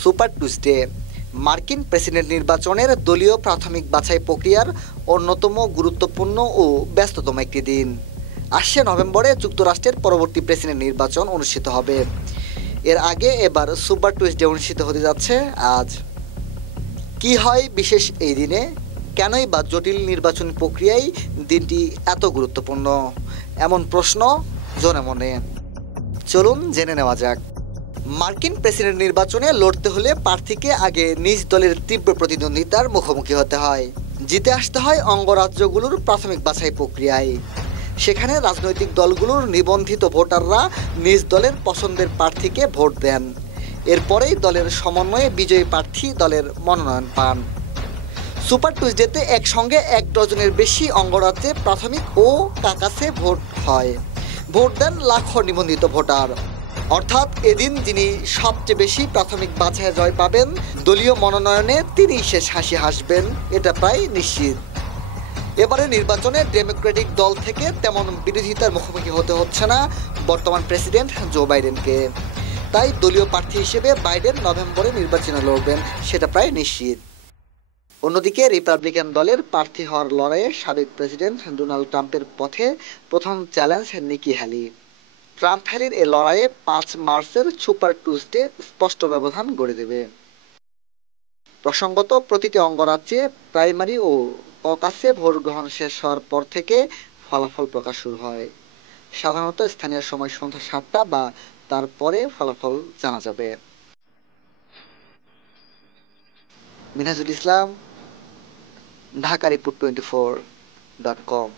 Super Tuesday মার্কিন president নির্বাচনের দলীয় প্রাথমিক বাছাই প্রক্রিয়ার অন্যতম গুরুত্বপূর্ণ ও ব্যস্ততম একটি দিন। আসছে নভেম্বরে যুক্তরাষ্ট্রের পরবর্তী প্রেসিডেন্ট নির্বাচন অনুষ্ঠিত হবে। এর আগে এবার সুপার টুইসডে অনুষ্ঠিত হতে যাচ্ছে আজ। কি হয় বিশেষ এই দিনে? কেনই বা জটিল নির্বাচনী প্রক্রিয়ায় দিনটি এত গুরুত্বপূর্ণ? এমন প্রশ্ন জনে মনে। চলুন জেনে নেওয়া যাক। মার্কিন প্রেসিডেন্ট নির্বাচনে লড়তে হলে প্রার্থীকে আগে নিজ দলের তীব্র প্রতিদ্বন্দ্বিতার মুখোমুখি হতে হয়। জিতে আসতে হয় অঙ্গরাজ্যগুলোর প্রাথমিক বাছাই প্রক্রিয়ায়। সেখানে রাজনৈতিক দলগুলোর নিবন্ধিত ভোটাররা নিজ দলের পছন্দের প্রার্থীকে ভোট দেন। এরপরেই দলের সমন্বয়ে বিজয়ী প্রার্থী দলের মনোনয়ন পান। সুপার টুইসডেতে একসঙ্গে 1 ডজনের বেশি অঙ্গরাজ্যে প্রাথমিক ও কাকাসে ভোট হয়। ভোট দেন লাখো নিবন্ধিত ভোটার। অর্থাৎ এদিন যিনি সবচেয়ে বেশি প্রাথমিক বাছাইয়ে জয় পাবেন, দলীয় মনোনয়নে তিনিই শেষ হাসি হাসবেন, এটা প্রায় নিশ্চিত। এবারে নির্বাচনে ডেমোক্রেটিক দল থেকে তেমন বিরোধিতার মুখোমুখি হতে হচ্ছে না বর্তমান প্রেসিডেন্ট জো বাইডেনকে। তাই দলীয় প্রার্থী হিসেবে বাইডেন নভেম্বরে নির্বাচনে লড়বেন, সেটা প্রায় নিশ্চিত। অন্যদিকে রিপাবলিকান দলের প্রার্থী হওয়ার লড়াইয়ে সাবেক প্রেসিডেন্ট ডোনাল্ড ট্রাম্পের পথে প্রথম চ্যালেঞ্জ নিকি হ্যালি। ট্রাম্প হ্যালির এ লড়াইয়ে 5 মার্চের সুপার টুইসডে স্পষ্ট ব্যবধান গড়ে দেবে। প্রসঙ্গত, প্রতিটি অঙ্গরাজ্যে প্রাইমারি ও ককাসে ভোট গ্রহণ শেষ হওয়ার পর থেকে ফলাফল প্রকাশ শুরু হয়। সাধারণত স্থানীয় সময় সন্ধ্যা 7টা বা তার পরে ফলাফল জানা যাবে। মিনহাজুল ইসলাম, ঢাকা রিপোর্ট 24.com।